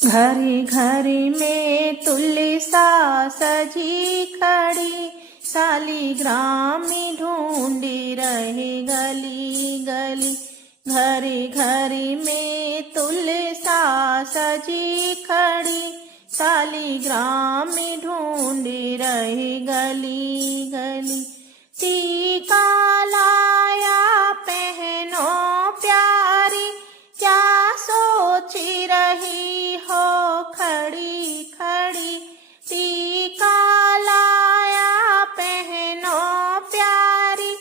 घरी घरी में तुलसा सजी खड़ी, शालिग्राम ढूंढी रहे गली गली। घरी घरी में तुलसा सजी खड़ी, शालिग्राम ढूंढी रहे गली गली। टीका लाया पहनो प्यारी, क्या सोची रही हो खड़ी खड़ी। टीका लाया पहनो प्यारी,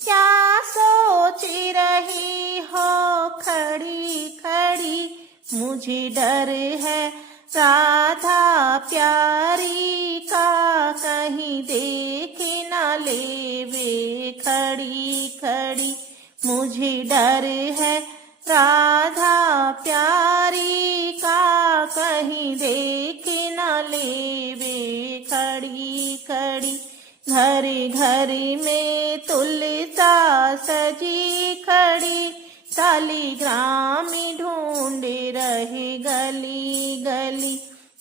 क्या सोची रही हो खड़ी खड़ी। मुझे डर है राधा प्यारी का, कहीं देख न लेवे खड़ी खड़ी। मुझे डर है राधा प्यारी का, कहीं देख न लेवे खड़ी खड़ी। घरी घरी में तुलसा सजी खड़ी, शालिग्राम ढूंढे रहे गली गली।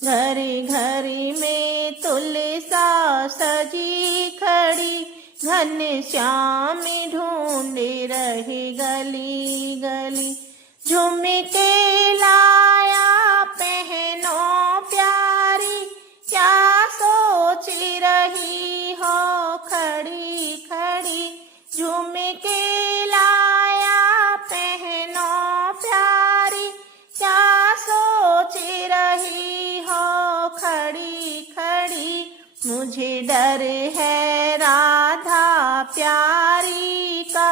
घरी घरी में तुलसा सजी खड़ी, घनश्याम ढूंढे रहे गली गली। झुमके लाया पहनो प्यारी, क्या सोच रही हो खड़ी खड़ी। झुमके लाया पहनो प्यारी, क्या सोच रही हो खड़ी खड़ी। मुझे डर है राधा प्यारी का,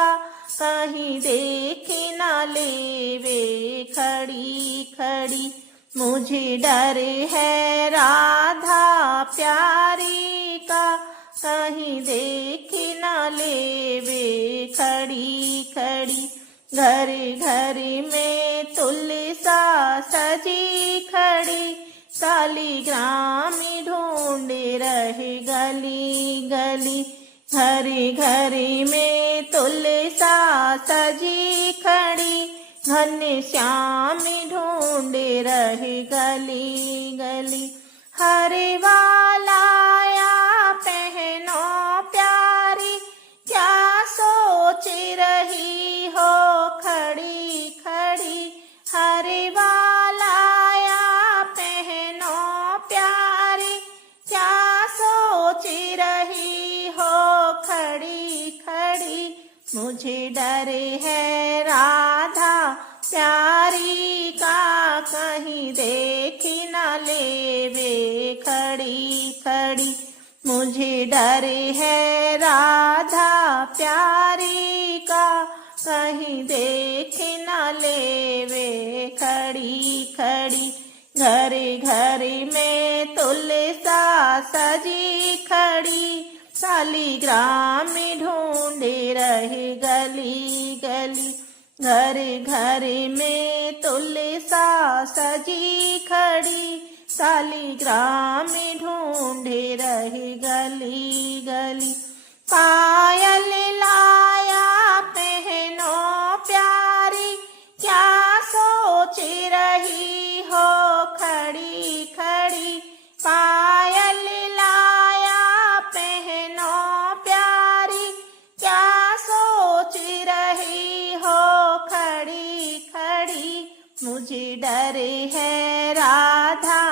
कहीं देख न लेवे खड़ी खड़ी। मुझे डर है राधा प्यारी का, कहीं देख न लेवे खड़ी खड़ी। घरी घरी में तुलसा सजी खड़ी, शालिग्राम ढूंढे रहे गली गली। घरी घरी में तुलसा सजी खड़ी, घनश्याम ढूंढे रहे गली गली। हरे वाला या पहनो प्यारी, क्या सोच रही हो खड़ी खड़ी। हरे वाला या पहनो प्यारी, क्या सोच रही हो खड़ी खड़ी। मुझे डर है राधा प्यारी का, कहीं देख न लेवे खड़ी खड़ी। मुझे डर है राधा प्यारी का, कहीं देख न लेवे खड़ी खड़ी। घरी घरी में तुलसा सजी खड़ी, शालिग्राम ढूंढे रहे गली गली। घरी घरी में तुलसा सजी खड़ी, शालिग्राम ढूंढे रहे गली गली। पायल लाया पहनो प्यारी, क्या सोच रही हो खड़ी खड़ी। पायल लाया पहनो प्यारी, क्या सोच रही हो खड़ी खड़ी। मुझे डर है राधा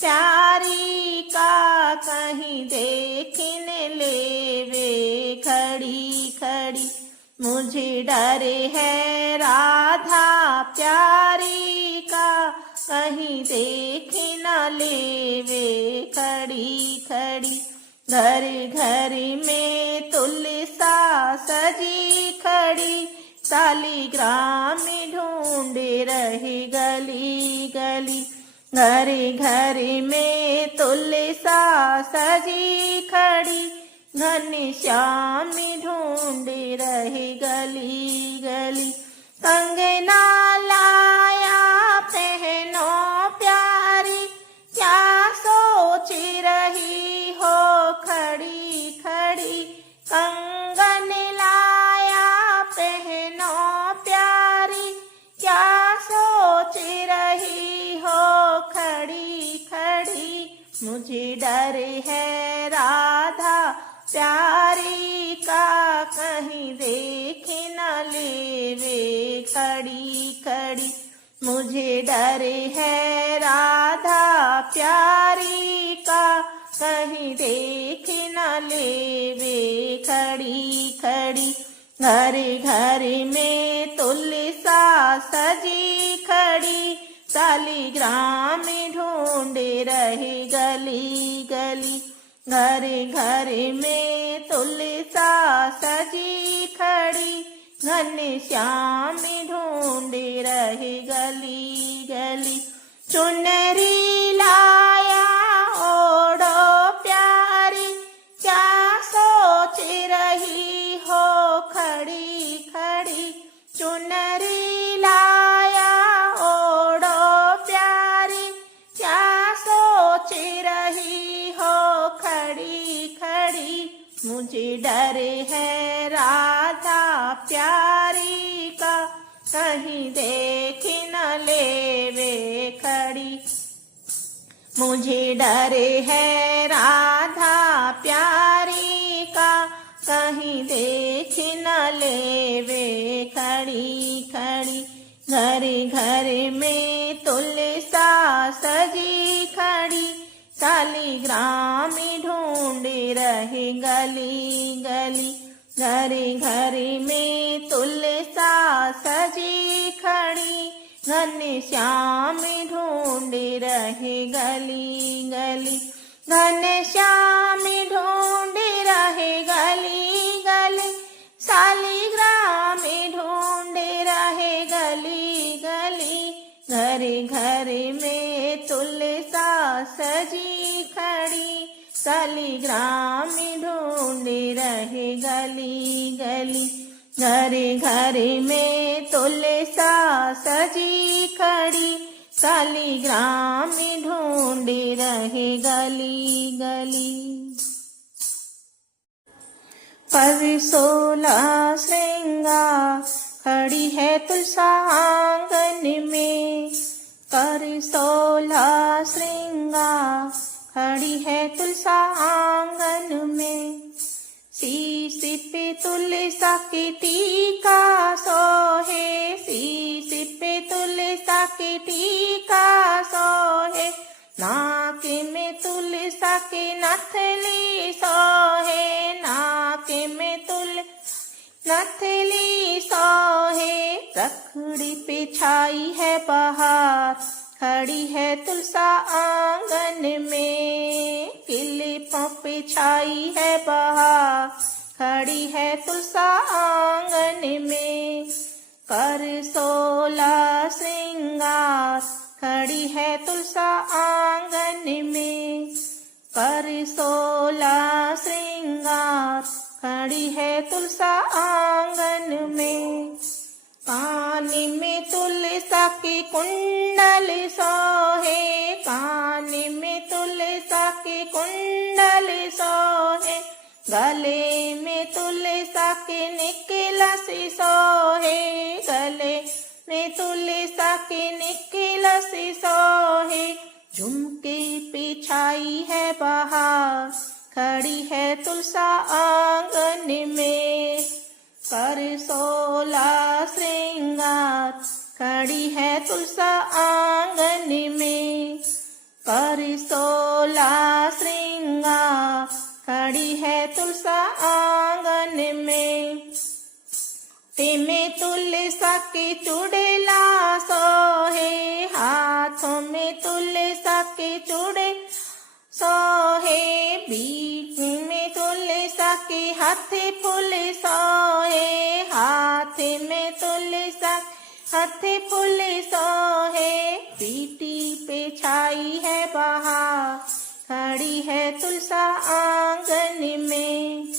प्यारी का, कहीं देख न लेवे खड़ी खड़ी। मुझे डर है राधा प्यारी का, कहीं देख न लेवे खड़ी खड़ी। घरी घरी में तुलसा सजी खड़ी, शालिग्राम ढूंढे रहे गली गली। घरी घरी में तुलसा सजी खड़ी, घनश्याम ढूंढे रहे गली गली। कंगना लाया पहनो प्यारी, क्या सोच रही हो खड़ी खड़ी। कंगन लाया पहनो प्यारी, क्या सोच रही हो खड़ी। मुझे डर है राधा प्यारी का, कहीं देख न लेवे खड़ी खड़ी। मुझे डर है राधा प्यारी का, कहीं देख न लेवे खड़ी खड़ी। घर घर में तुलसा सजी खड़ी, शालिग्राम ढूंढे रहे गली गली। घर घर में तुलसा सजी खड़ी, घनश्याम ढूंढे रहे गली गली। चुनरी लाया ओढ़ो प्यारी, क्या सोच रही हो खड़ी खड़ी। चुनरी लाया ओढ़ो प्यारी, क्या सोच रही हो खड़ी खड़ी। मुझे डर है राधा प्यारी का, कहीं देख न लेवे खड़ी। मुझे डर है राधा प्यारी का, कहीं देख न लेवे खड़ी खड़ी। घर घर में तुलसा सजी खड़ी, शालिग्राम ढूंढे रहे गली गली। घर घर में तुलसा सजी खड़ी, घनश्याम ढूंढे रहे गली गली। घनश्याम ढूंढे रहे गली गली, शालिग्राम ढूंढे रहे गली गली। घर घर में तुलसा सजी खड़ी, शालिग्राम ढूंढे रहे गली गली। घर घर में तुलसा सजी खड़ी, शालिग्राम ढूंढे रहे गली गली। पर 16 श्रृंगार खड़ी है तुलसा आंगन में। पर 16 श्रृंगार खड़ी है तुलसा आंगन में। शीश पे तुलसा की टीका सोहे, शीश पे तुलसा की टीका सोहे। नाक में तुलसा की नथली सोहे, नाक में नथली सोहे। रखड़ी पे छाई है बहार, खड़ी है तुलसा आंगन में। किलिपों पे छाई है बहार, खड़ी है तुलसा आंगन में। कर 16 श्रृंगार खड़ी है तुलसा आंगन में। कर 16 श्रृंगार खड़ी है तुलसा आंगन में। कान में तुलसा की कुंडल सोहे, कान में तुलसा की कुंडल सोहे। गले में तुलसा की निकलसी सोहे, गले में तुलसा की निकलसी सोहे। झुमके पे छाई है बहार, खड़ी है तुलसा आंगन में। कर 16 श्रृंगार खड़ी है तुलसा आंगन में। कर 16 श्रृंगार खड़ी है तुलसा आंगन में। में तुलसा की चुड़ेला सोहे, हाथों में तुलसा की चुड़े सोहे। बीच में तुलसा की हाथी फूल सोहे, हाथ में तुलसा हाथी फूल सोहे। पीठी पे छाई है बहार, खड़ी है तुलसा आंगन में।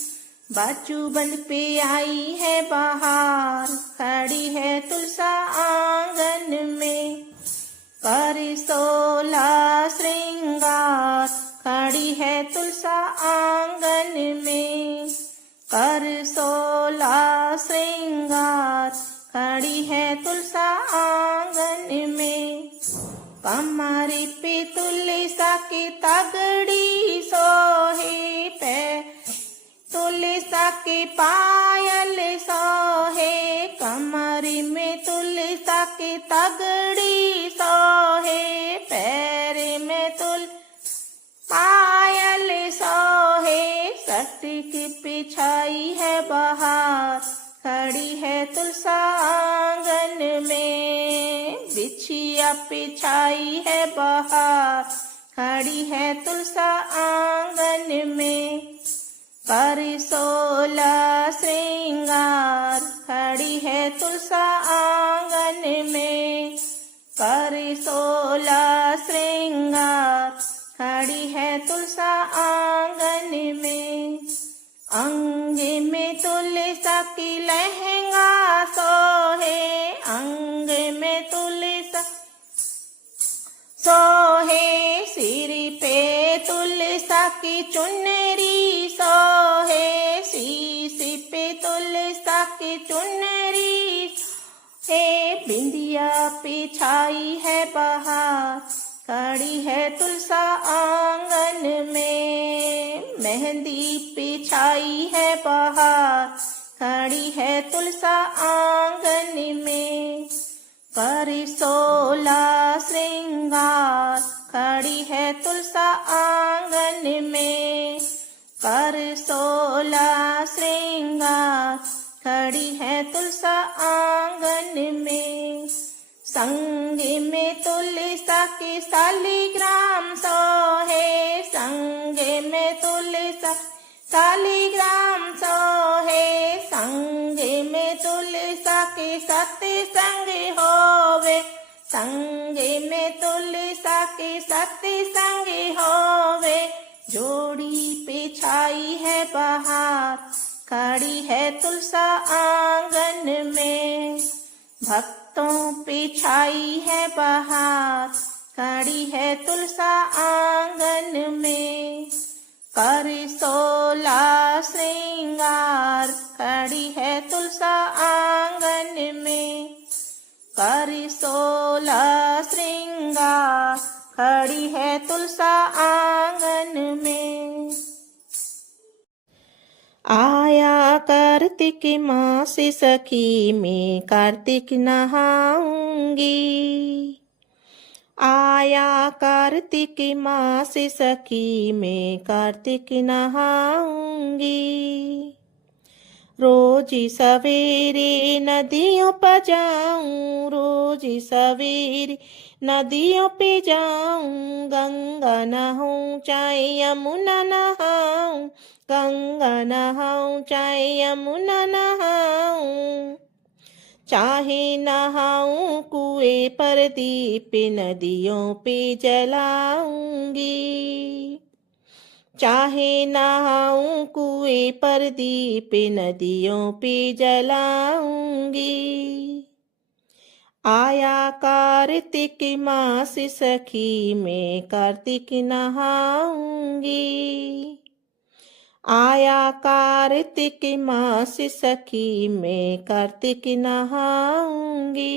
बाजूबंद पे आई है बहार, खड़ी है तुलसा आंगन में। कर 16 श्रृंगार खड़ी है तुलसा आंगन में। कर 16 श्रृंगार खड़ी है तुलसा आंगन में। कमर पे तुलसा की तगड़ी पायल सोहे, कमरी में तुलसा की तगड़ी सोहे, पैर में पायल सोहे, सटी की पिछाई है बहार, खड़ी है तुलसा आंगन में। बिछिया पिछाई है बहार, खड़ी है तुलसा आंगन में। कर 16 श्रृंगार, खड़ी है तुलसा आंगन में। कर 16 श्रृंगार, खड़ी है तुलसा आंगन में। अंग में तुलसा की लहंगा सोहे, अंग में तुलसा सोहे, सिर पे तुलसा की चुनरी सोहे, शीश पे तुलसा की चुनरी है। बिंदिया पिछाई है बहार, खड़ी है तुलसा आंगन में। मेहंदी पिछाई है बहार, खड़ी है तुलसा आंगन में। कर 16 श्रृंगार, खड़ी है तुलसा आंगन में। कर 16 श्रृंगार, खड़ी है तुलसा आंगन में। संग में तुलसा की शालिग्राम सोहे, संग में तुलसा शालिग्राम सोहे, संग में तुलसा के सत्संग होवे, संग में तुलसा के सत्संग होवे। जोड़ी पिछाई है बहार, खड़ी है तुलसा आंगन में। भक्तों पिछाई है बहार, खड़ी है तुलसा आंगन में। कर 16 श्रृंगार, खड़ी है तुलसा आंगन में। कर 16 श्रृंगार, खड़ी है तुलसा आंगन में। आया कार्तिक मास सखी, मैं कार्तिक नहाऊंगी। आया कार्तिक मास सखी, मैं कार्तिक नहाऊंगी। रोज सवेरे नदियों पर जाऊं, रोज सवेरे नदियों पे जाऊं। गंगा नहाऊं चाहे यमुना नहाऊं, गंगा नहाऊं चाहे यमुना नहाऊं। चाहे नहाऊं कुएं पर दीप, नदियों पे जलाऊंगी। चाहे नहाऊं कुएं पर दीप, नदियों पे जलाऊंगी। आया कार्तिक मास सखी, मैं कार्तिक नहाऊंगी। आया कार्तिक मास सखी, मैं कार्तिक नहाऊंगी।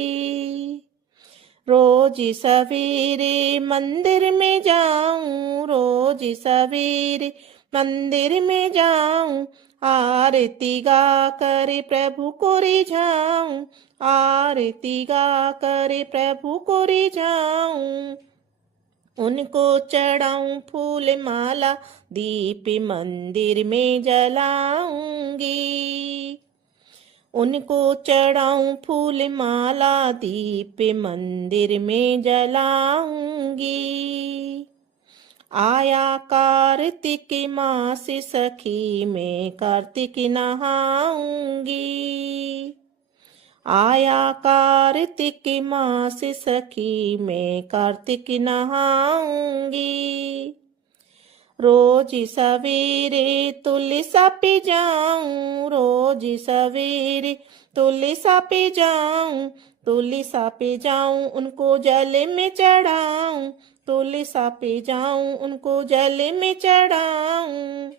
रोज सवेरे मंदिर में जाऊं, रोज सवेरे मंदिर में जाऊं। आरती गा कर प्रभु को रिझाऊं, आरती गा कर प्रभु को रिझाऊं। उनको चढ़ाऊं फूल माला, दीप मंदिर में जलाऊंगी। उनको चढ़ाऊं फूल माला, दीप मंदिर में जलाऊंगी। आया कार्तिक मास सखी, मैं कार्तिक नहाऊंगी। आया कार्तिक मास सखी, मैं कार्तिक नहाऊंगी। रोज सवेरे तुलसा पे जाऊं, रोज सवेरे तुलसा पे जाऊं। तुलसा पे जाऊं उनको जल में चढ़ाऊं, तुलसा पे जाऊं उनको जल में चढ़ाऊं।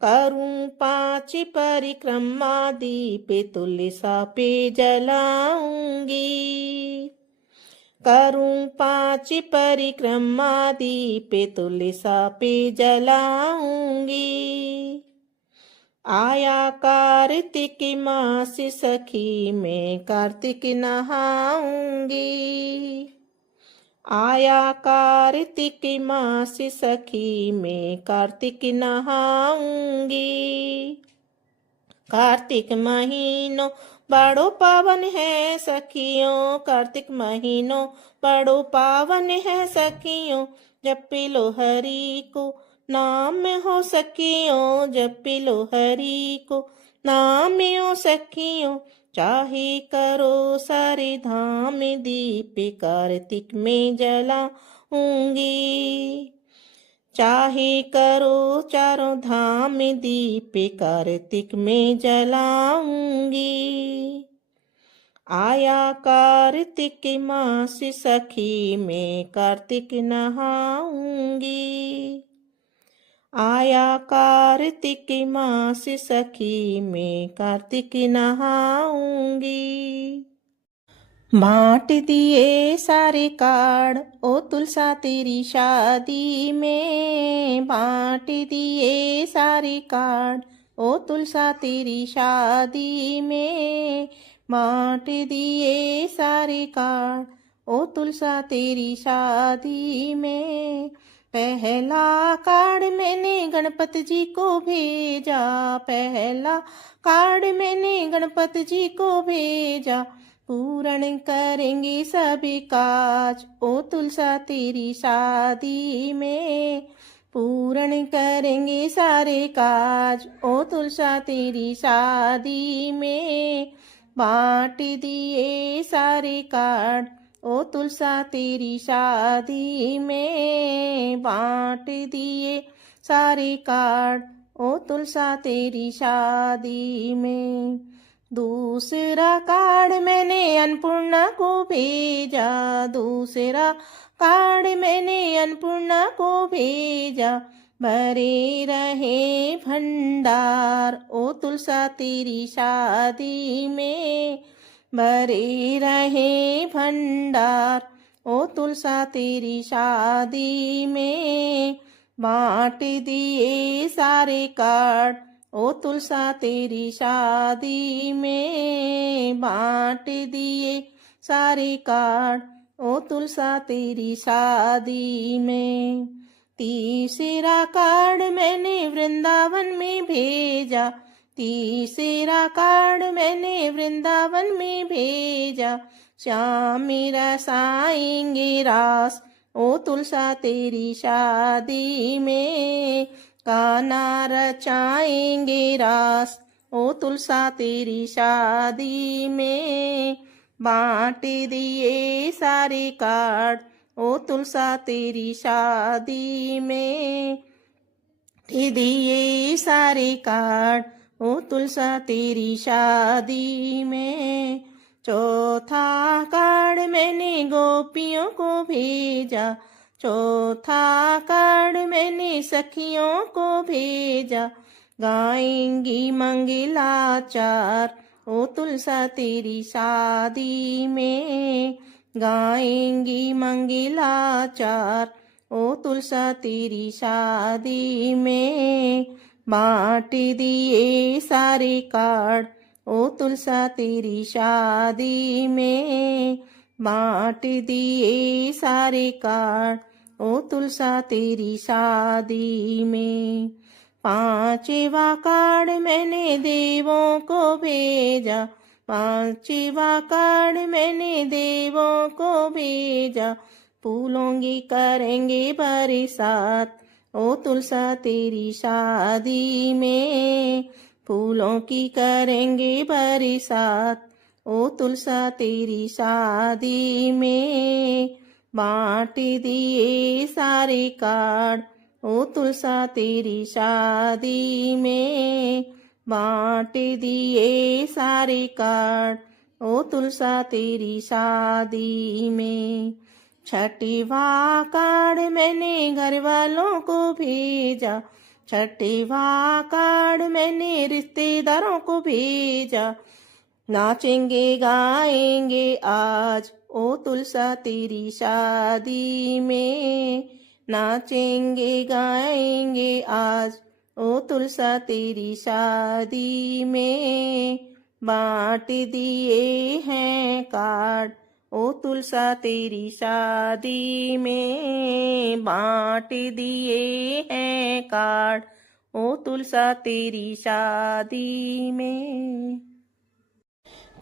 करूं 5 परिक्रमा, दीप तुलसा पे जलाऊंगी। करूं 5 परिक्रमा, दीप तुलसा पे जलाऊंगी। आया कार्तिक मास सखी मैं कार्तिक नहाऊंगी। आया कार्तिक मास सखी मैं कार्तिक नहाऊंगी। कार्तिक महीनों बड़ो पावन है सखियों। कार्तिक महीनों बड़ो पावन है सखियों। जपी लो हरि को नाम हो सखियों। जपी लो हरि को नाम हो सखियों। चाहे करो सारे धाम दीप कार्तिक में जलाऊंगी। चाहे करो चारों धाम दीप कार्तिक में जलाऊंगी। आया कार्तिक मास सखी मैं कार्तिक नहाऊंगी। आया कार्तिक मास सखी मैं कार्तिक नहाऊंगी। बांट दिए सारे कार्ड ओ तुलसा तेरी शादी में। बांट दिए सारे कार्ड ओ तुलसा तेरी शादी में। बांट दिए सारे कार्ड ओ तुलसा तेरी शादी में। पहला कार्ड मैंने गणपति जी को भेजा। पहला कार्ड मैंने गणपति जी को भेजा। पूर्ण करेंगे सभी काज ओ तुलसा तेरी शादी में। पूर्ण करेंगे सारे काज ओ तुलसा तेरी शादी में। बांट दिए सारे कार्ड ओ तुलसा तेरी शादी में। बांट दिए सारे कार्ड ओ तुलसा तेरी शादी में। दूसरा कार्ड मैंने अन्नपूर्णा को भेजा। दूसरा कार्ड मैंने अन्नपूर्णा को भेजा। भरे रहे भंडार ओ तुलसा तेरी शादी में। भरे रहे भंडार ओ तुलसा तेरी शादी में। बांट दिए सारे कार्ड ओ तुलसा तेरी शादी में। बांट दिए सारे कार्ड ओ तुलसा तेरी शादी में। तीसरा कार्ड मैंने वृंदावन में भेजा। तीसरा कार्ड मैंने वृंदावन में भेजा। श्याम रसाएंगे रास ओ तुलसा तेरी शादी में। कान्हा रचाएंगे रास ओ तुलसा तेरी शादी में। बांट दिए सारे कार्ड ओ तुलसा तेरी शादी में। दिए सारे कार्ड ओ तुलसा तेरी शादी में। चौथा कार्ड मैंने गोपियों को भेजा। चौथा कार्ड मैंने सखियों को भेजा। गाएंगी मंगलाचार ओ तुलसा तेरी शादी में। गाएंगी मंगलाचार ओ तुलसा तेरी शादी में। बांट दिए सारे कार्ड ओ तुलसा तेरी शादी में। बांट दिए सारे कार्ड ओ तुलसा तेरी शादी में। पांचवा कार्ड मैंने देवों को भेजा। पांचवा कार्ड मैंने देवों को भेजा। फूलों की करेंगे बरसात ओ तुलसा तेरी शादी में। फूलों की करेंगे बरसात ओ तुलसा तेरी शादी में। बांट दिए सारे कार्ड ओ तुलसा तेरी शादी में। बांट दिए सारे कार्ड ओ तुलसा तेरी शादी में। छठवा कार्ड मैंने घर वालों को भेजा। छठवा कार्ड मैंने रिश्तेदारों को भेजा। नाचेंगे गाएंगे आज ओ तुलसा तेरी शादी में। नाचेंगे गाएंगे आज ओ तुलसा तेरी शादी में बांट दिए हैं कार्ड। ओ तुलसा तेरी शादी में बांट दिए हैं कार्ड। ओ तुलसा तेरी शादी में।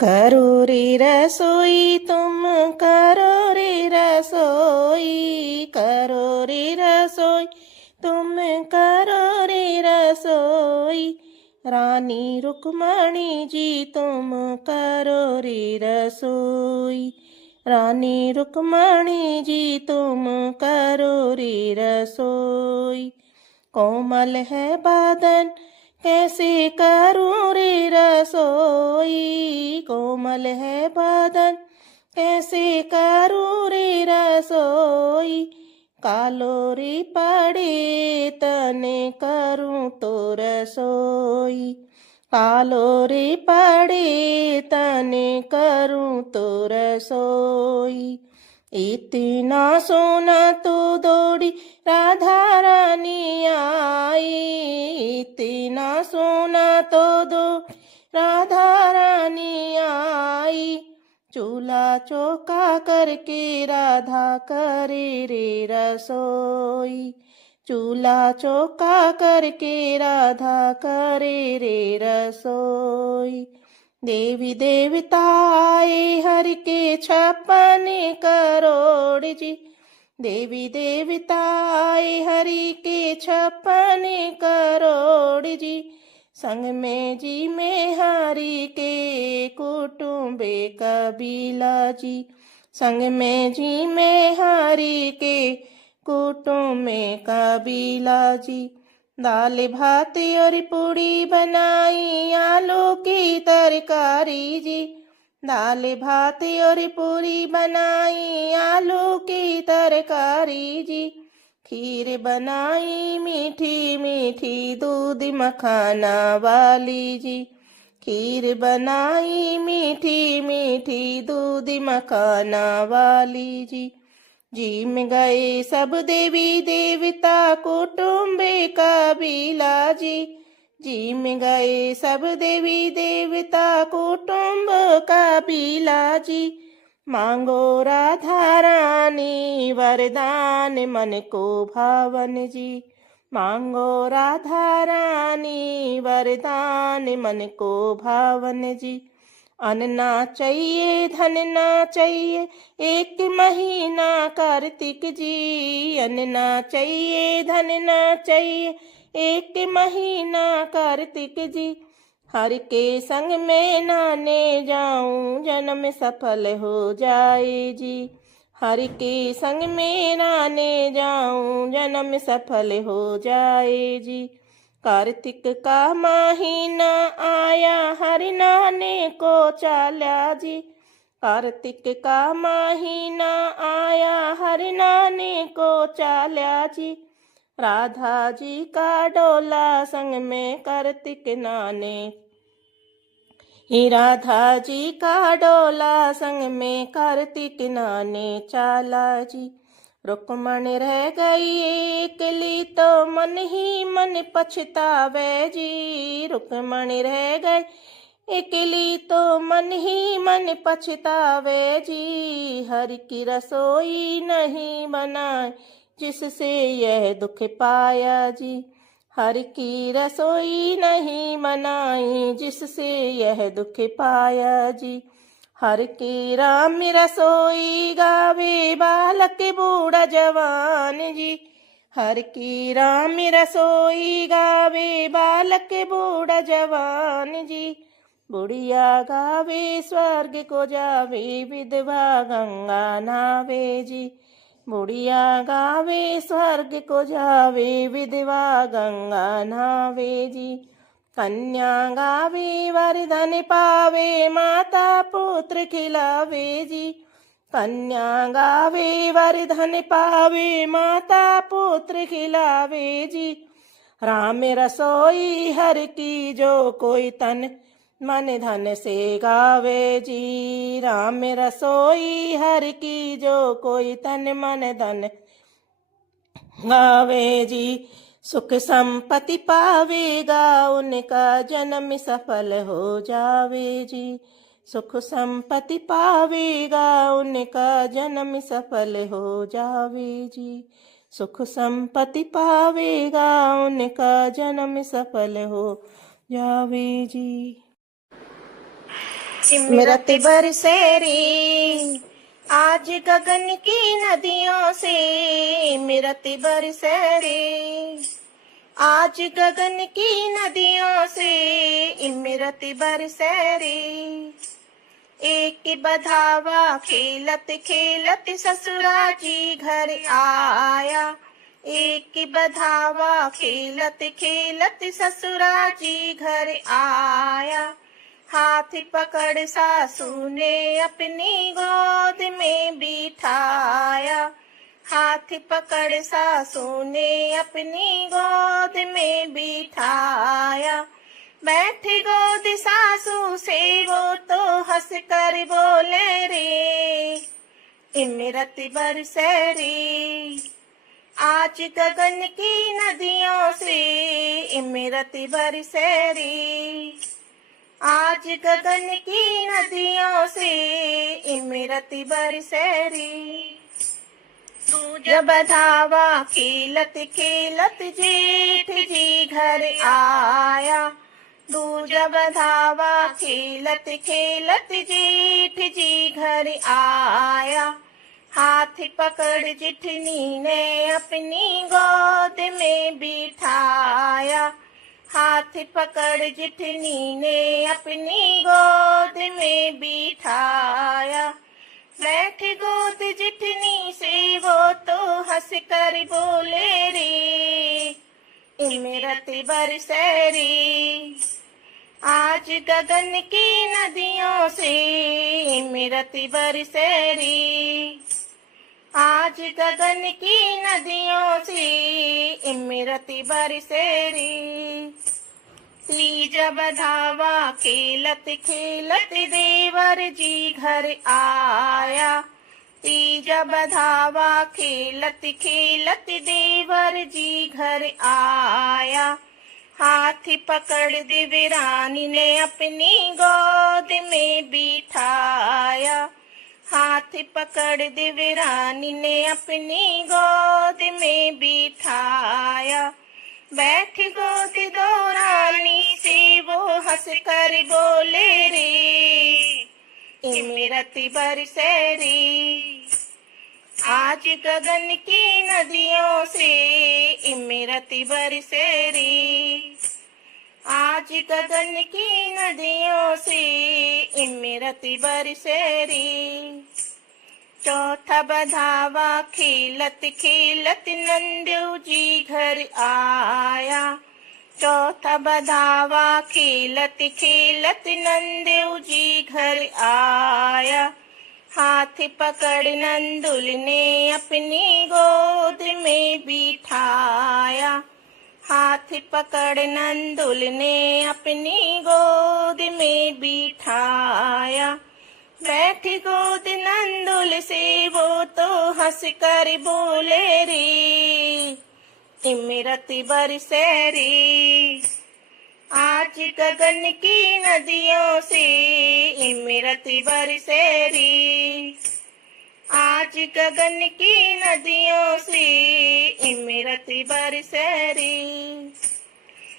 करो रे रसोई तुम करो रे रसोई, करो रे रसोई तुम करो रे रसोई। रानी रुक्मणी जी तुम करो रे रसोई। रानी रुक्मणी जी तुम करो रे रसोई। कोमल है बदन कैसे करूं रे रसोई। कोमल है बदन कैसे करूं रे रसोई। कालोरी पड़े तने करूं तो रसोई। कालोरी पड़े तने करूं तो रसोई। इतना सोना तो दौड़ी राधा रानी आई। इतना सोना तो दो राधा रानी आई। चूल्हा चौका करके राधा करे रे रसोई। चूल्हा चौका करके राधा करे रे रसोई। देवी देवता आए हर के 56 करोड़ जी। देवी देवता आए हरि के 56 करोड़ जी। संग में जी में हरि के कुटुंबे कबीला जी। संग में जी में हरि के कुटुंब में कबीला जी। दाल भात और पूड़ी बनाई आलू की तरकारी जी। दाल भात और पूरी बनाई आलू की तरकारी जी। खीर बनाई मीठी मीठी दूध मखाना वाली जी। खीर बनाई मीठी मीठी दूध मखाना वाली जी। जी में गए सब देवी देवता कुटुंबे कबीला जी। जी में गए सब देवी देवता कुटुंब कबीला जी। मांगो राधा रानी वरदान मन को भावन जी। मांगो राधा रानी वरदान मन को भावन जी। अन्न ना चाहिए धन ना चाहिए 1 महीना कार्तिक जी। अन्न ना चाहिए धन ना चाहिए 1 महीना कार्तिक जी। हर के संग में नहाने जाऊं जन्म सफल हो जाए जी। हर के संग में नहाने जाऊं जन्म सफल हो जाए जी। कार्तिक का महीना आया हरि नहाने को चाल्या जी। कार्तिक का महीना आया हरि नहाने को चाल्या जी। राधा जी का डोला संग में कार्तिक नहाने। ही राधा जी का डोला संग में कार्तिक नहाने चाला जी। रुक्मण रह गई अकेली तो मन ही मन पछतावे जी। रुक्मण रह गई अकेली तो मन ही मन पछतावे जी। हरि की रसोई नहीं बनाई जिससे यह दुख पाया जी। हरि की रसोई नहीं बनाई जिससे यह दुख पाया जी। हर की राम रसोई गावे बालक बूढ़ा जवान जी। हर की राम रसोई गावे बालक बूढ़ा जवान जी। बुढ़िया गावे स्वर्ग को जावे विधवा गंगा नावे जी। बुढ़िया गावे स्वर्ग को जावे विधवा गंगा नावे जी। कन्या गावे वरदान पावे माता पुत्र खिलावे जी। कन्या गावे वरदान पावे माता पुत्र खिलावे जी। राम रसोई हर की जो कोई तन मन धन से गावे जी। राम रसोई हर की जो कोई तन मन धन गावे जी। सुख संपत्ति पावेगा उनका जन्म सफल हो जावे जी। सुख संपत्ति पावेगा उनका जन्म सफल हो जावे जी। सुख संपत्ति पावेगा उनका जन्म सफल हो जावे जी। सिमरत बरसेरी आज गगन की नदियों से, मिरत बरसेरी आज गगन की नदियों से, इमरत बरसेरी। एक बधावा खेलत खेलत ससुरा जी घर आया। एक बधावा खेलत खेलत ससुरा जी घर आया। हाथ पकड़ सासू ने अपनी गोद में बिठाया। हाथ पकड़ सासू ने अपनी गोद में बिठाया। बैठ गोद सासू से वो तो हंस कर बोले रे, इमरत बरसेरी आज गगन की नदियों से, इमरत बरसेरी आज गगन की नदियों से, इमरत बरसेरी। जब धावा खेलत खेलत जेठ जी घर आया। जब धावा खेलत खेलत जेठ जी घर आया। हाथ पकड़ जिठनी ने अपनी गोद में बिठाया। हाथ पकड़ जिठनी ने अपनी गोद में बिठाया। बैठ गोद जिठनी से वो तो हंस कर बोले रे, इमरत बरसेरी आज गगन की नदियों से, इमरत बरसेरी आज गगन की नदियों से, इमरत बरसेरी। जब धावा खेलत खेलत देवर जी घर आया। जब धावा खेलत खेलत देवर जी घर आया। हाथ पकड़ देवरानी ने अपनी गोद में बिठाया। हाथ पकड़ देवरानी ने अपनी गोद में बिठाया। बैठ गोद दौरानी से वो हंस कर बोले रे, इमरत बरसेरी आज गगन की नदियों से, इमरत बरसेरी आज गगन की नदियों से, इमरत बरसेरी। चौथा बधावा खेलत खेलत नंदू जी घर आया। चौथा बधावा खेलत खेलत नंदू जी घर आया। हाथ पकड़ नंदुल ने अपनी गोद में बिठाया। हाथ पकड़ नंदुल ने अपनी गोद में बिठाया। बैठ गोद नंदुल से वो तो हंस कर बोले रे, इमरत बरसेरी आज गगन की नदियों से, इमरत बरसेरी आज गगन की नदियों से, इमरत बरसेरी।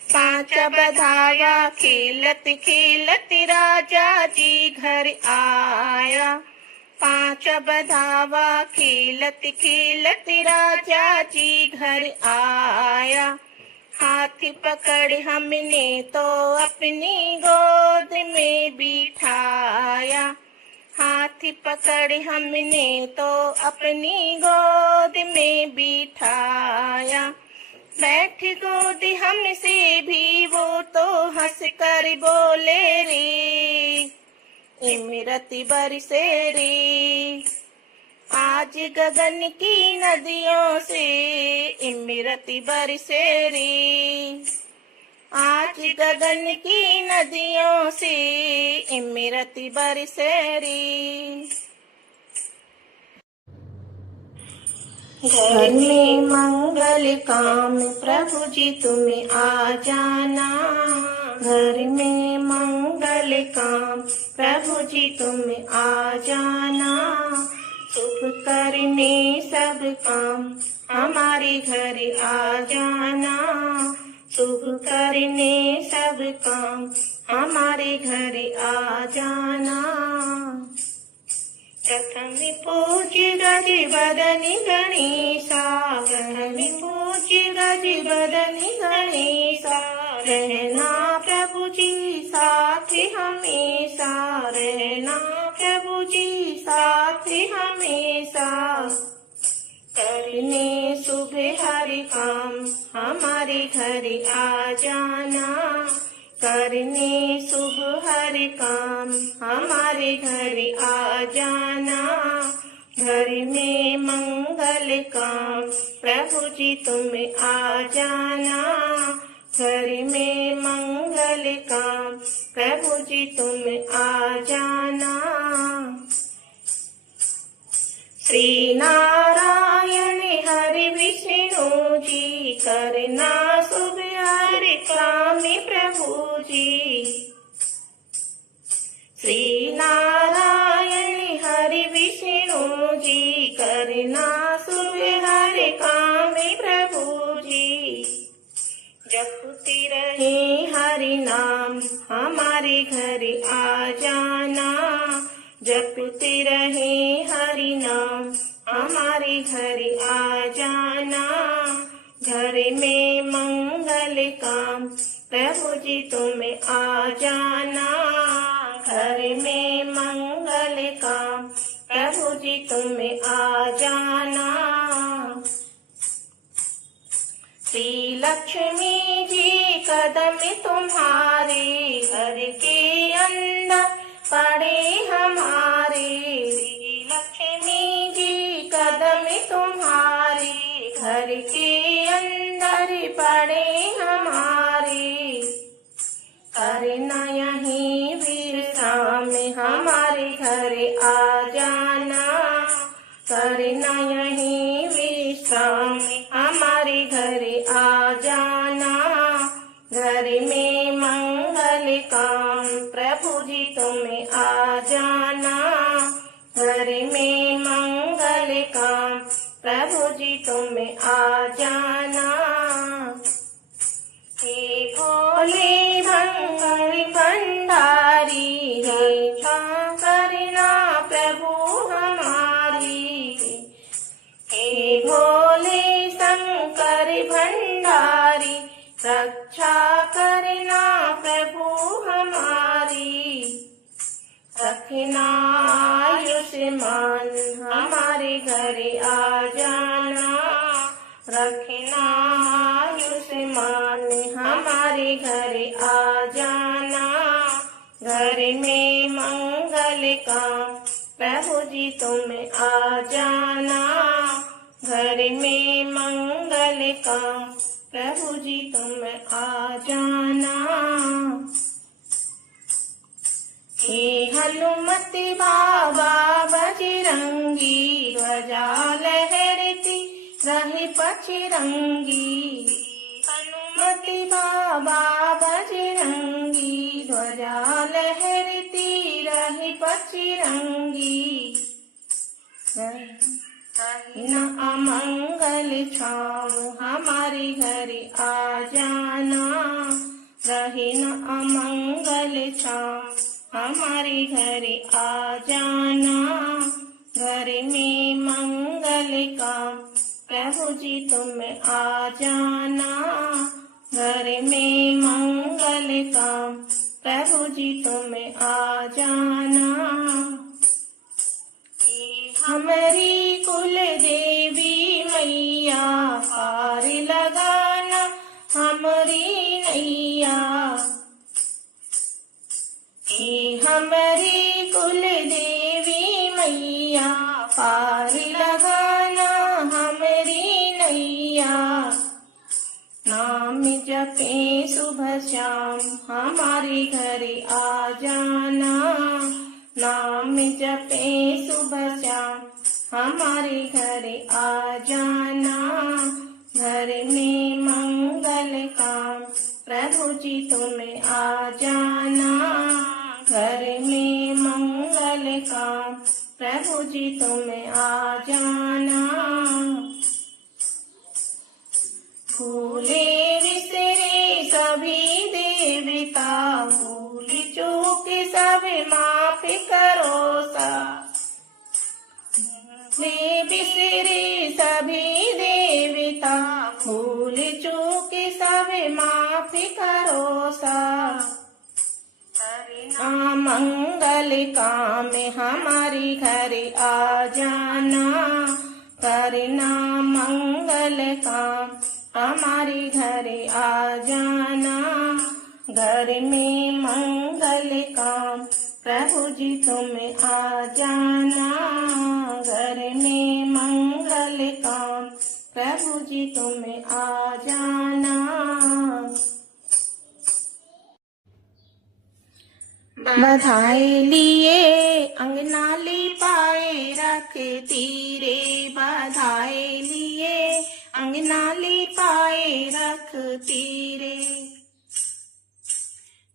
पांच बधावा खेलत खेलत राजा जी घर आया। पांच बधावा खेलत खेलत राजा जी घर आया। हाथ पकड़ हमने तो अपनी गोद में बिठाया। हाथ पकड़ हमने तो अपनी गोद में बिठाया। बैठ गोद हमसे भी वो तो हंस कर बोले रे, इमरत बरसेरी आज गगन की नदियों से, इमरत बरसेरी आज गगन की नदियों से, इमरत बरसेरी। घर में मंगल काम प्रभु जी तुम्हें आ जाना। घर में मंगल काम प्रभु जी तुम्हें आ जाना। शुभ करने सब काम हमारे घर आ जाना। शुभ करने सब काम हमारे घर आ जाना। प्रथम पूज्य गज बदनि गणेशा। प्रथम पूज्य गज बदनि गणेशा। रहना प्रभु जी साथ हमेशा। रहना प्रभु जी साथ हमेशा। करने शुभ हर काम हमारे घर आ जाना। करने शुभ हर काम हमारे घर आ जाना। घर में मंगल काम प्रभु जी तुम आ जाना। घर में मंगल काम प्रभु जी तुम आ जाना। श्री नारायण हरि विष्णु जी करना शुभ हर काम प्रभु जी। श्री नारायण हरि विष्णु जी करना शुभ हर काम प्रभु जी। जपते रहे हरि नाम हमारे घर आ जाना। जपते रहे हरि नाम हमारे घर आ जाना। घर में मंगल काम प्रभु जी तुम आ जाना। घर में मंगल काम प्रभु जी तुम आ जाना। श्री लक्ष्मी जी कदम तुम्हारे घर के अंदर पड़े हमारे। श्री लक्ष्मी जी कदम तुम्हारे घर के अंदर पड़े हमारे। करना यहीं विश्राम हमारे घर आ जाना। करना यहीं विश्राम हमारे घर आ जाना। घर में मंगल काम प्रभु जी तुम आ जाना। घर में मंगल काम प्रभु जी तुम आ जाना। हे भोले मंगल भंडारी रक्षा करना प्रभु हमारी। हे भोले शंकर भंडारी रक्षा करना प्रभु हमारी। रखना आयुष्मान हमारे घर आ जाना। रखना आयुष्मान हमारे घर आ जाना। घर में मंगल काम प्रभु जी तुम आ जाना। घर में मंगल काम प्रभु जी तुम आ जाना। हे हनुमति बाबा बजरंगी ध्वजा लहरती रहे पचरंगी। हनुमति बाबा बजरंगी ध्वजा लहरती रहे पचरंगी। न अमंगल छाव हमारे घर आ जाना। रहे न अमंगल छाव हमारे घर आ जाना। घर में मंगल काम प्रभु जी तुम आ जाना। घर में मंगल काम प्रभु जी तुम आ जाना। हमारी कुल देवी मैया पार लगाना हमारी नैया। हमारी कुल देवी मैया पार लगाना हमारी नैया। नाम जपे सुबह शाम हमारे घर आ जाना। नाम जपे सुबह शाम हमारे घर आ जाना। जी तुम्हें आ जाना, घर में मंगल काम, प्रभु जी तुम्हें आ जाना। भूले विसरे सभी देवता, भूल चूक सब माफ करो सा। भूले विसरे सभी देवता, भूल चूक सब माफ करो सा। मंगल काम हमारी घर आ जाना, करना मंगल काम हमारी घर आ जाना। घर में मंगल काम, प्रभु जी तुम्हें आ जाना। घर में मंगल काम, प्रभु जी तुम्हें आ जाना। बधाई लिए अंगना लिपाए रखती रे, बधाई लिए अंगना लिपाए रखती रे।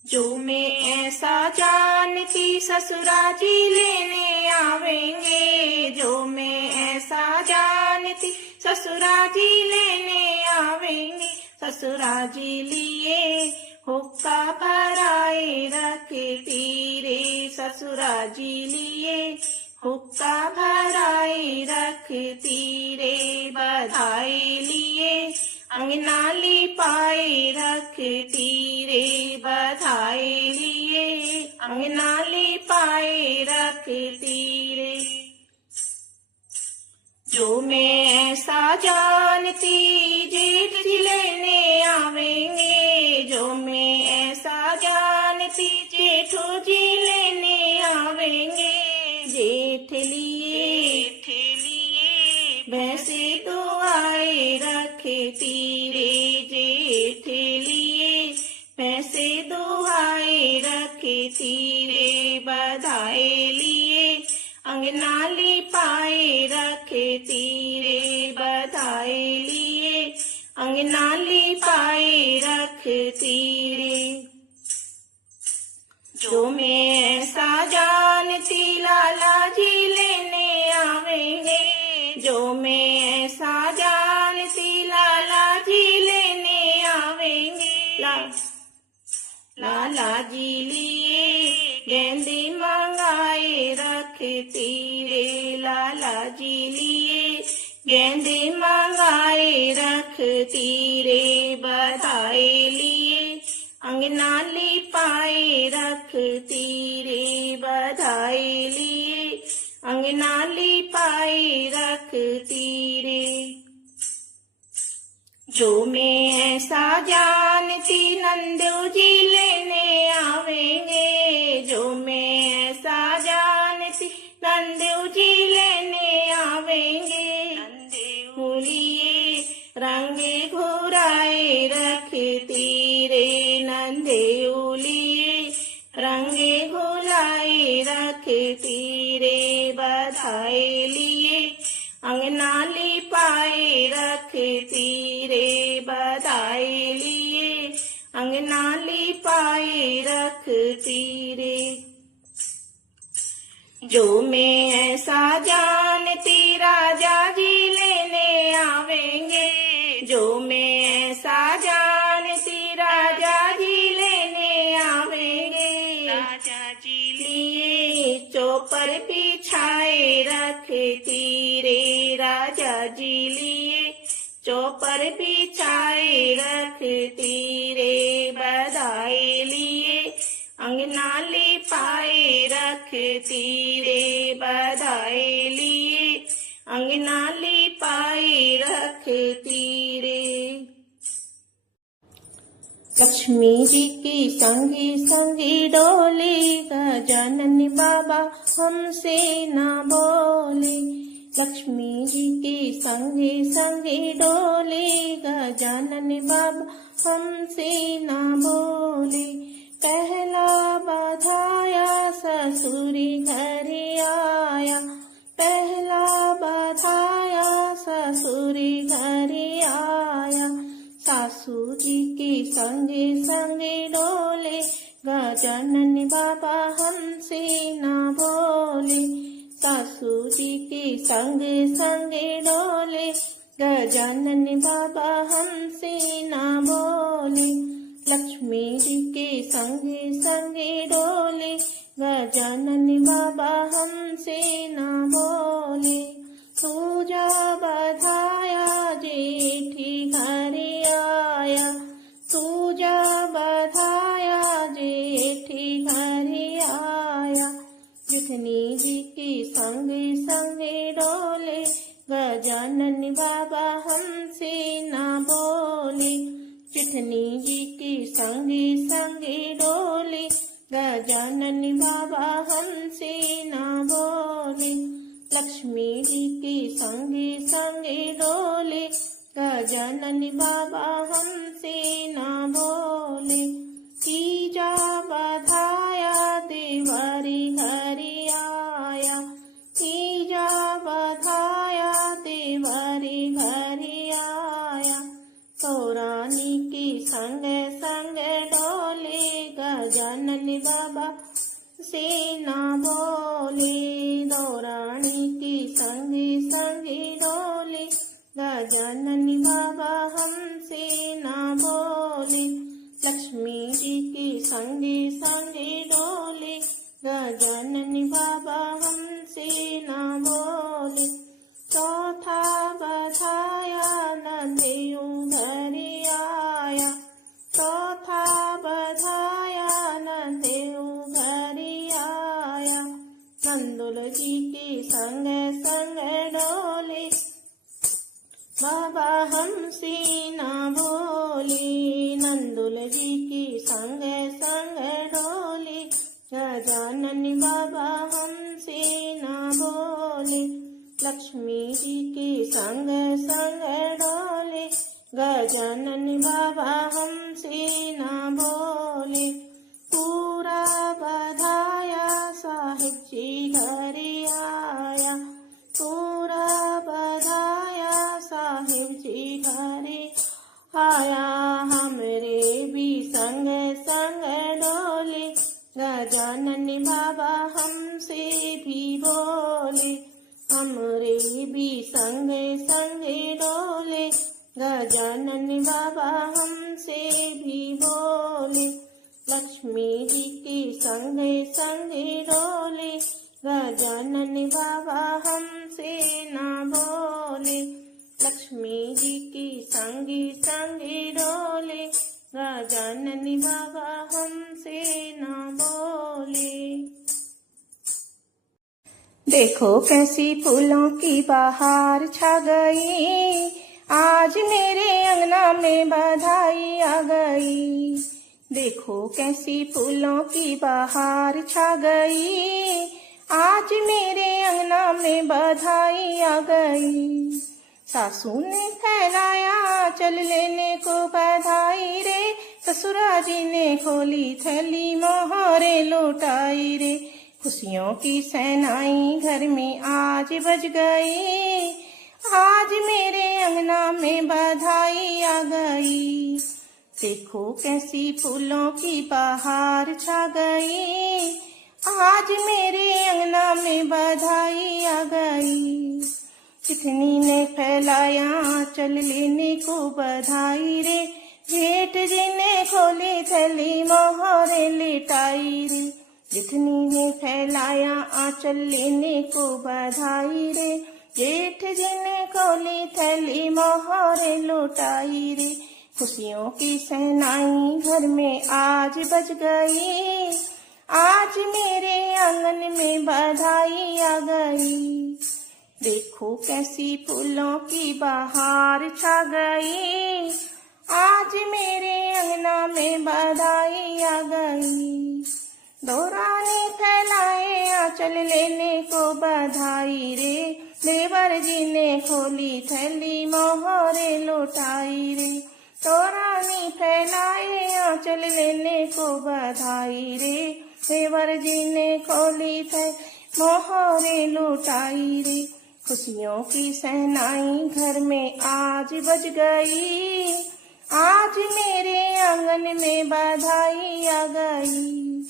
जो मैं ऐसा जानती ससुरा जी लेने आवेंगे, जो मैं ऐसा जानती ससुरा जी लेने आवेंगे। ससुरा जी लिए हुक्का भराए रखती रे, ससुरा जी लिए हुक्का भराए रखती रे। बधाई लिए अंगना लिपाए रखती रे, बधाई लिए अंगना लिपाए रखती रे। जो मैं ऐसा जानती जेठ जी लेने आवेंगे, जो मैं ऐसा जानती जेठू जी लेने आवेंगे। जेठ लिए भैंसे दुआए रखती रे, जेठ लिए भैंसे दुआए रखती रे। बधाई लिए अंगना लिपाए रखती रे, बधाई लिए अंगना लिपाए रखती रे। जो मैं ऐसा जानती लाला जी लेने आवेंगे, जो मैं ऐसा जानती लाला जी लेने आवेंगे। लाला जी लिए गेंदे मंगाए रखती रे, लाला जी लिए गेंदे मंगाए रखती रे। बधाई लिए अंगना लिपाए रखती रे, बधाई लिए अंगना लिपाए रखती रे। जो मैं ऐसा जानती नंदू जी लेने आवेंगे, जो मैं ऐसा जानती नंदू जी लेने आवेंगे। नंदू लिए रंगे घुराए रखती रे, नंदू लिए रंगे घुलाए रखती रे। बधाई लिए अंगना लिपाए रखती रे, बधाई लिए अंगना लिपाए रखती रे। जो मैं ऐसा जानती राजा जी लेने आवेंगे, जो मैं ऐसा जानती राजा जी लेने आवेंगे। राजा जी लिए चौपर बिछाए रखती रे, राजा जी लिए चौपर बिछाए रखती रे। बधाई लिए अंगना लिपाए रखती रे, बधाई लिए अंगना लिपाए रखती रे। लक्ष्मी जी की संगी संगी डोली, गजानन बाबा हमसे ना बोले। लक्ष्मी जी की संगी संगी डोली, गजानन बाबा हमसे ना बोले। पहला बधाया ससुरी घर आया, पहला बधाया ससुरी घर आया। सासू जी की संगे संगे डोले, गजानन बाबा हमसे ना बोले। सासू जी की संगे संगे डोले, गजानन बाबा हमसे ना बोले। लक्ष्मी जी के संगे संगे डोले, गजानन बाबा हमसे ना बोले। पूजा बधाया जेठी घरे आया, पूजा बधाया जेठी घरे आया। जेठनी जी की संगे संगे डोले, गजानन बाबा हमसे ना बोले। जेठनी जी की संगे संगे डोले, गजानन बाबा हमसे ना बोले। लक्ष्मी जी की संगे संगे डोले, गजानन बाबा हमसे ना बोले। तीजा बधाया देवरी घरे आया, तीजा बधाया देवरी घरे आया। सौरानी की संग संग डोले, गजानन बाबा से ना बोले। दौरानी की संगे संगे डोले, गजानन बाबा हमसे ना बोले। लक्ष्मी जी की संगे संगे डोले, गजानन बाबा हमसे ना बोले। चौथा बधाया नंदेऊ घरे आया, चौथा बधाया नंदेऊ घरे आया। नंदुल जी की संग संग डोले, बाबा हमसे ना बोले। नंदुल जी की संग संग डोले, गजानन बाबा हमसे ना बोले। लक्ष्मी जी की संग संग डोले, गजानन बाबा हमसे ना बोले। पूरा बधाया साहिब जी घरे आया, पूरा बधाया साहिब जी घरे आया। हमरे भी संग संग डोले, गजानन बाबा हमसे भी बोले। हमरे भी संग संग डोले, गजानन बाबा हमसे भी बोले। लक्ष्मी जी की संगे संगे डोले, गजानन बाबा हमसे ना बोले। लक्ष्मी जी की संगे संगे डोले, गजानन बाबा हमसे ना बोले। देखो कैसी फूलों की बहार छा गई, आज मेरे अंगना में बधाई आ गई। देखो कैसी फूलों की बहार छा गई, आज मेरे अंगना में बधाई आ गई। सासू ने फैलाया चल लेने को बधाई रे, ससुरा जी ने खोली थैली मोहरे लौटाई रे। खुशियों की सहनाई घर में आज बज गई, आज मेरे अंगना में बधाई आ गई। देखो कैसी फूलों की बहार छा गई, आज मेरे अंगना में बधाई आ गई। कितनी ने फैलाया चल लेने को बधाई रे, जेठ जी ने खोली थैली मोहरे लिटाई रे। जितनी ने फैलाया आंचल लेने को बधाई रे, जेठ जी ने खोली थैली मोहरे लौटाई रे। खुशियों की सहनाई घर में आज बज गई, आज मेरे आंगन में बधाई आ गई। देखो कैसी फूलों की बहार छा गई, आज मेरे अंगना में बधाई आ गई। दौरानी फैलाए आंचल लेने को बधाई रे, देवर जी ने खोली थैली मोहरे लौटाई रे। दौरानी फैलाए आंचल लेने को बधाई रे, देवर जी ने खोली थैली मोहरे लौटाई रे। खुशियों की सहनाई घर में आज बज गई, आज मेरे आंगन में बधाई आ गई।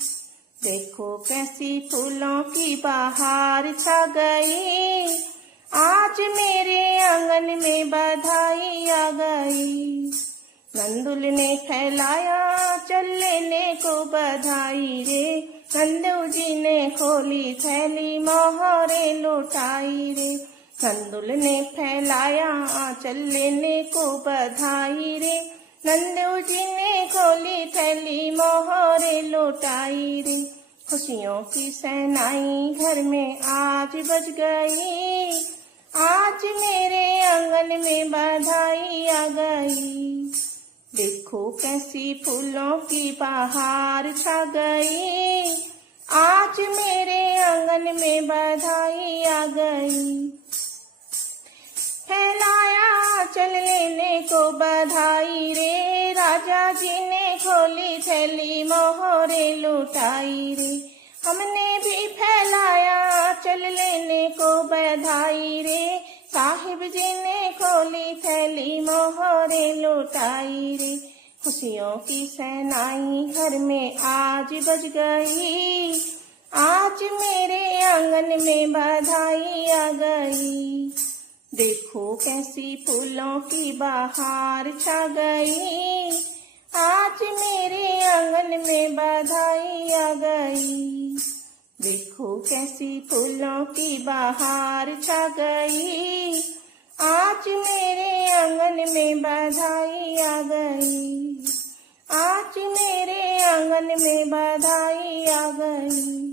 देखो कैसी फूलों की बहार छा गई। आज मेरे आंगन में बधाई आ गई। नंदुल ने फैलाया चल लेने को बधाई रे। नंदू जी ने खोली थैली मोहरे लुटाई रे। नंदुल ने फैलाया चल लेने को बधाई रे। नंदू जी ने खोली थैली मोहरे लुटाई रे। खुशियों की सहनाई घर में आज बज गई। आज मेरे आंगन में बधाई आ गई। देखो कैसी फूलों की बहार छा गई। आज मेरे आंगन में बधाई आ गई। फैलाया चल लेने को बधाई रे। राजा जी ने खोली थैली मोहरे लुटाई रे। हमने भी फैलाया चल लेने को बधाई रे। साहिब जी ने खोली थैली मोहरे लुटाई रे। खुशियों की सहनाई घर में आज बज गई। आज मेरे आंगन में बधाई आ गई। देखो कैसी फूलों की बहार छा गई। आज मेरे आंगन में बधाई आ गई। देखो कैसी फूलों की बहार छा गई। आज मेरे आंगन में बधाई आ गई। आज मेरे आंगन में बधाई आ गई।